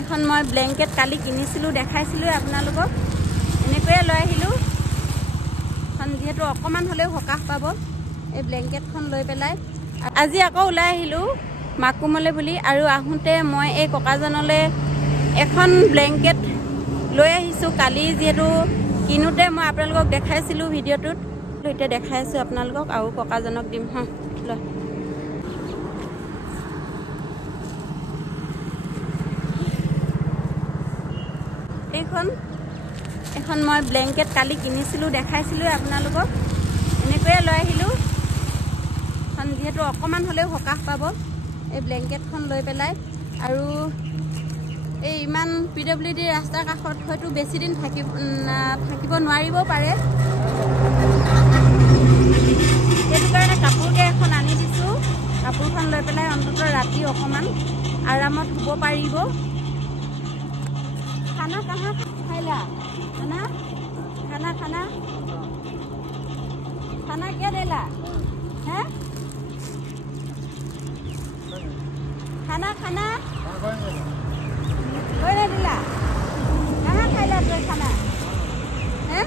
এখন মই ব্লেংকেট কালি কিনিছিলোঁ দেখাইছিলোঁ আপোনালোকক এনেকৈয়ে লৈ আহিলোঁ এখন যিহেতু অকণমান হ'লেও সকাহ পাব এই ব্লেংকেটখন লৈ পেলাই আজি আকৌ ওলাই আহিলোঁ মাকুমলৈ বুলি আৰু আহোঁতে মই এই ককাজনলৈ এখন ব্লেংকেট লৈ আহিছোঁ কালি যিহেতু কিনোতে মই আপোনালোকক দেখাইছিলোঁ ভিডিঅ'টোত এতিয়া দেখাই আছোঁ আপোনালোকক আৰু ককাজনক দিম হা লয় এখন মই ব্লেংকেট কালি কিনিছিলোঁ দেখাইছিলোঁ আপোনালোকক এনেকৈয়ে লৈ আহিলোঁ এখন যিহেতু অকণমান হ'লেও সকাহ পাব এই ব্লেংকেটখন লৈ পেলাই আৰু এই ইমান PWD ৰাস্তাৰ কাষত হয়তো বেছি দিন থাকিব নোৱাৰিবও পাৰে সেইটো কাৰণে কাপোৰকে এখন আনি দিছোঁ কাপোৰখন লৈ পেলাই অন্ততঃ ৰাতি অকণমান আৰামত শুব পাৰিব খানা কাহা খাইলা खाना खाना खाना खाना क्या देला है खाना खाना कोई नहीं दिला कहाँ खाइला तो खाना है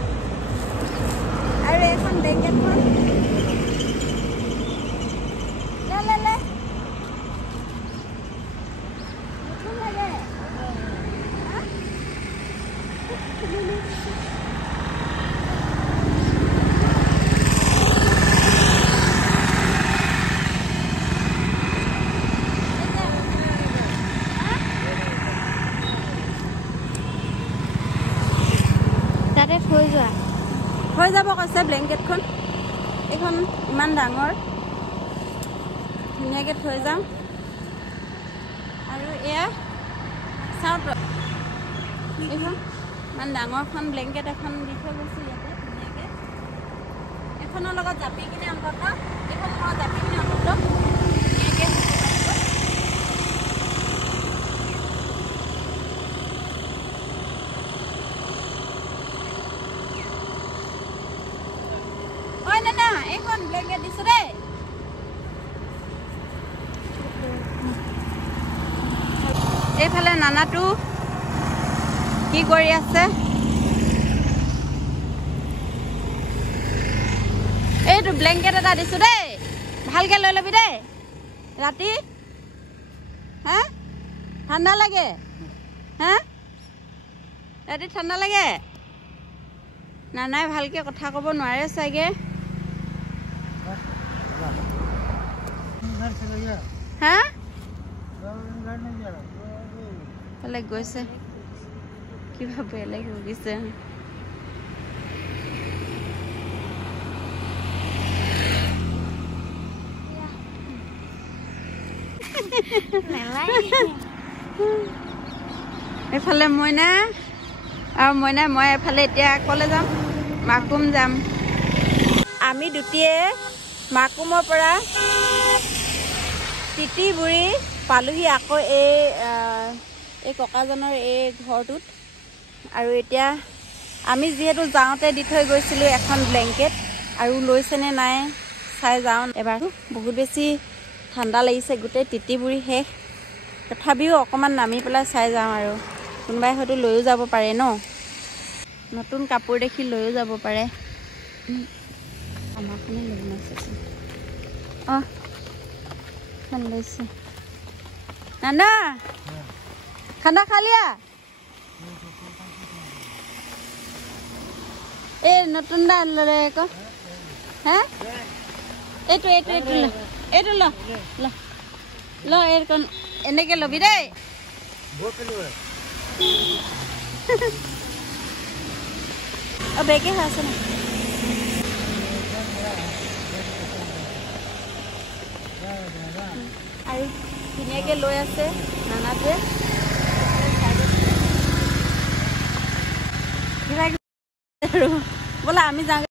अरे এখন ব্লেংকেট খন ले ले नतुन লাগে হৈ যাব কৈছে ব্লেংকেটখন এখন ইমান ডাঙৰ ধুনীয়াকৈ থৈ যাম আৰু এয়া চাউট এইখন ইমান ডাঙৰখন ব্লেংকেট এখন দি থৈ গৈছোঁ ইয়াতে ধুনীয়াকৈ এখনৰ লগত জাপি কিনে অন্ততঃ এইখনৰ লগত জাপি কিনে অন্ততঃ এখন ব্লেংকেট দিছো দেই এইফালে নানাটো কি কৰি আছে এইটো ব্লেংকেট এটা দিছো দেই ভালকে লৈ লবি দেই ৰাতি হা ঠাণ্ডা লাগে হা ৰাতি ঠাণ্ডা লাগে নানাই ভালকে কথা ক'ব নোৱাৰে চাগে হা বেলেগ গৈছে কিবা বেলেগ হৈ গৈছে এইফালে মইনা আৰু মইনা মই এফালে এতিয়া কলে যাম মাকুম যাম আমি দুটিয়ে মাকুমৰ পৰা তিতি বুঢ়ী পালোহি আকৌ এই ককাজনৰ এই ঘৰটোত আৰু এতিয়া আমি যিহেতু যাওঁতে দি থৈ গৈছিলোঁ এখন ব্লেংকেট আৰু লৈছেনে নাই চাই যাওঁ এবাৰ বহুত বেছি ঠাণ্ডা লাগিছে গোটেই তিতি বুঢ়ী শেষ তথাপিও অকণমান নামি পেলাই চাই যাওঁ আৰু কোনোবাই হয়তো লৈও যাব পাৰে ন নতুন কাপোৰ দেখি লৈও যাব পাৰে আমাৰখনে লৈ নাচাচোন অঁ ভাল লাগিছে নানা খানা খা লিয়া এই নতুন দা ল'লে আকৌ হা এইটো ল ল এইকণ এনেকৈ ল'বি দেই অঁ বেগে হৈ আছে ন আৰু ধুনীয়াকৈ লৈ আছে নানাটোৱে কিবা আৰু ব'লা আমি যাওঁ